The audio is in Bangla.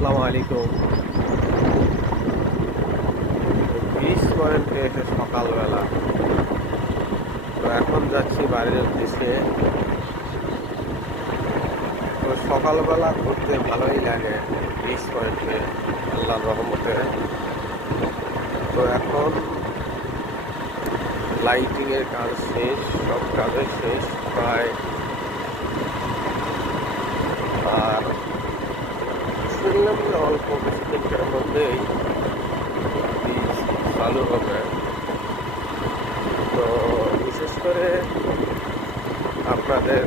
আসসালামু আলাইকুম। বিচ পয়েন্টে এসে সকালবেলা, তো এখন যাচ্ছি বাড়ির উদ্দেশ্যে। তো সকালবেলা ঘুরতে ভালোই লাগে বিচ পয়েন্টে, আল্লাহর রহমতে। তো এখন লাইটিং এর কাজ শেষ, সব কাজে শেষ প্রায়। আর শুনলাম যে অল্প কিছুদিনের মধ্যেই বীজ চালু হবে। তো বিশেষ করে আপনাদের